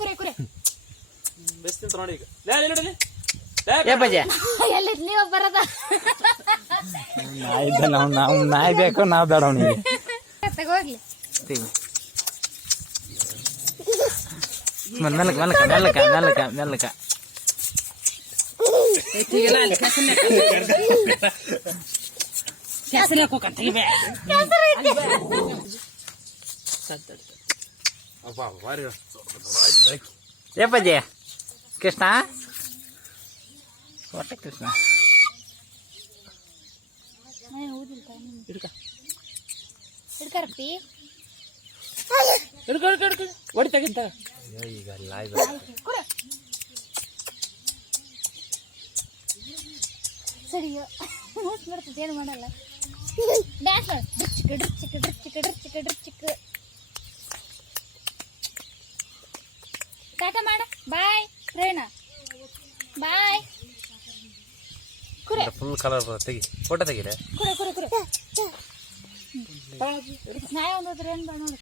ಕುರೆ ಕುರೆ best ಅಂತ ನೋಡಿ ಈಗ ನೋಡಿ ಏ ಬಜೆ ಎಲ್ಲಿದ್ ನೀವು ಬರದ ನಾಯಿದ್ದ ನಾವು ನಾಯಿ ಬೇಕು ನಾವು ಬೇಡ ಅವನಿಗೆ ತಗೋಗ್ಲಿ ಮೆಲ್ಲಕ ಮೆಲ್ಲಕ ಮೆಲ್ಲಕ ಮೆಲ್ಲಕ ಮೆಲ್ಲಕ ಏ ಬಜೆ ಕೃಷ್ಣ ಹೊಟ್ಟೆ ಕೃಷ್ಣ ಹಿಡ್ಕರಪ್ಪಿ ಹೊಡಿತಾಗಿಂತ ಈಗ ಲಾಯ್ ಕುರೆ ಸರಿಯೋ ಮೂಸ್ ಬರ್ತದೆ ಏನು ಮಾಡಲ್ಲ ಡ್ಯಾನ್ಸ್ ಮಾಡು ಡ್ರಿಚಿಕ್ ಡ್ರಿಚಿಕ್ ಡ್ರಿಚಿಕ್ ಡ್ರಿಚಿಕ್ ಡ್ರಿಚಿಕ್ ಟಾಟಾ ಮಾಡ ಬಾಯ್ ರೇಣಾ ಬಾಯ್ ಕುರೆ ಫುಲ್ ಕಲರ್ ತೆಗಿ ಫೋಟೋ ತೆಗೀರೆ ಕುರೆ ಕುರೆ ಕುರೆ ನಾಯಿ ಒಂದು ಏನು ಬಾ ನೋಡಿ